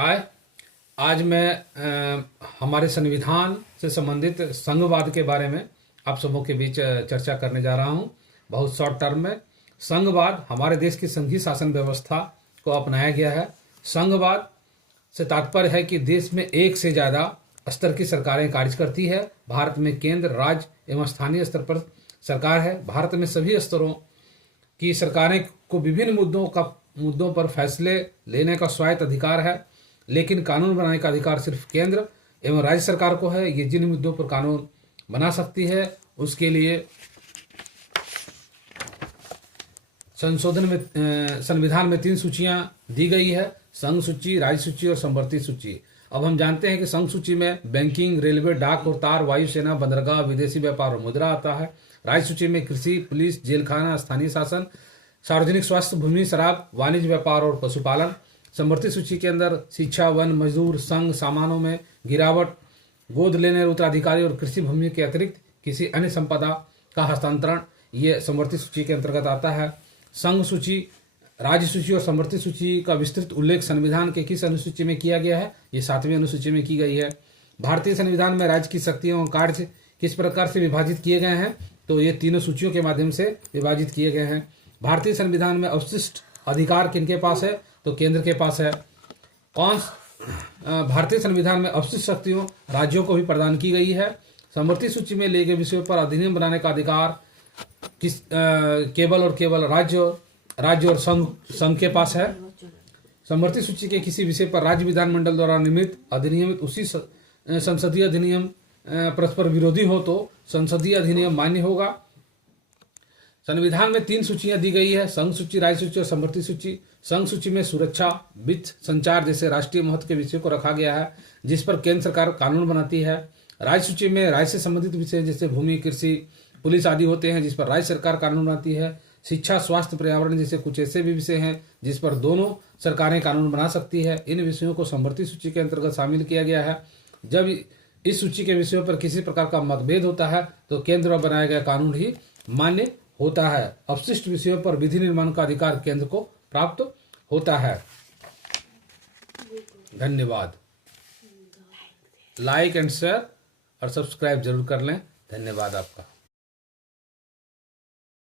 हाय। आज मैं हमारे संविधान से संबंधित संघवाद के बारे में आप सबों के बीच चर्चा करने जा रहा हूं। बहुत शॉर्ट टर्म में संघवाद हमारे देश की संघीय शासन व्यवस्था को अपनाया गया है। संघवाद से तात्पर्य है कि देश में एक से ज़्यादा स्तर की सरकारें कार्य करती है। भारत में केंद्र, राज्य एवं स्थानीय स्तर पर सरकार है। भारत में सभी स्तरों की सरकारें को विभिन्न मुद्दों पर फैसले लेने का स्वायत्त अधिकार है, लेकिन कानून बनाने का अधिकार सिर्फ केंद्र एवं राज्य सरकार को है। ये जिन मुद्दों पर कानून बना सकती है उसके लिए संविधान में 3 सूचियां दी गई है: संघ सूची, राज्य सूची और समवर्ती सूची। अब हम जानते हैं कि संघ सूची में बैंकिंग, रेलवे, डाक और तार, वायुसेना, बंदरगाह, विदेशी व्यापार और मुद्रा आता है। राज्य सूची में कृषि, पुलिस, जेलखाना, स्थानीय शासन, सार्वजनिक स्वास्थ्य, भूमि, शराब, वाणिज्य व्यापार और पशुपालन। समवर्ती सूची के अंदर शिक्षा, वन, मजदूर, संघ सामानों में गिरावट, गोद लेने, उत्तराधिकारी और कृषि भूमि के अतिरिक्त किसी अन्य संपदा का हस्तांतरण, ये समवर्ती सूची के अंतर्गत आता है। संघ सूची, राज्य सूची और समवर्ती सूची का विस्तृत उल्लेख संविधान के किस अनुसूची में किया गया है? ये 7वीं अनुसूची में की गई है। भारतीय संविधान में राज्य की शक्तियों और कार्य किस प्रकार से विभाजित किए गए हैं? तो ये तीनों सूचियों के माध्यम से विभाजित किए गए हैं। भारतीय संविधान में अवशिष्ट अधिकार किनके पास है? तो केंद्र के पास है। भारतीय संविधान में अवशिष्ट शक्तियों राज्यों को भी प्रदान की गई है। समवर्ती सूची में लिए गए विषयों पर अधिनियम बनाने का अधिकार केवल और केवल राज्य और संघ के पास है। समवर्ती सूची के किसी विषय पर राज्य विधानमंडल द्वारा अधिनियमित उसी संसदीय अधिनियम परस्पर विरोधी हो तो संसदीय अधिनियम मान्य होगा। संविधान में 3 सूचियां दी गई है: संघ सूची, राज्य सूची और समवर्ती सूची। संघ सूची में सुरक्षा, वित्त, संचार जैसे राष्ट्रीय महत्व के विषयों को रखा गया है, जिस पर केंद्र सरकार कानून बनाती है। राज्य सूची में राज्य से संबंधित विषय जैसे भूमि, कृषि, पुलिस आदि होते हैं, जिस पर राज्य सरकार कानून बनाती है। शिक्षा, स्वास्थ्य, पर्यावरण जैसे कुछ ऐसे भी विषय हैं जिस पर दोनों सरकारें कानून बना सकती है। इन विषयों को समवर्ती सूची के अंतर्गत शामिल किया गया है। जब इस सूची के विषयों पर किसी प्रकार का मतभेद होता है तो केंद्र द्वारा बनाया गया कानून ही मान्य होता है। अवशिष्ट विषयों पर विधि निर्माण का अधिकार केंद्र को प्राप्त होता है। धन्यवाद। लाइक एंड शेयर और सब्सक्राइब जरूर कर लें। धन्यवाद आपका।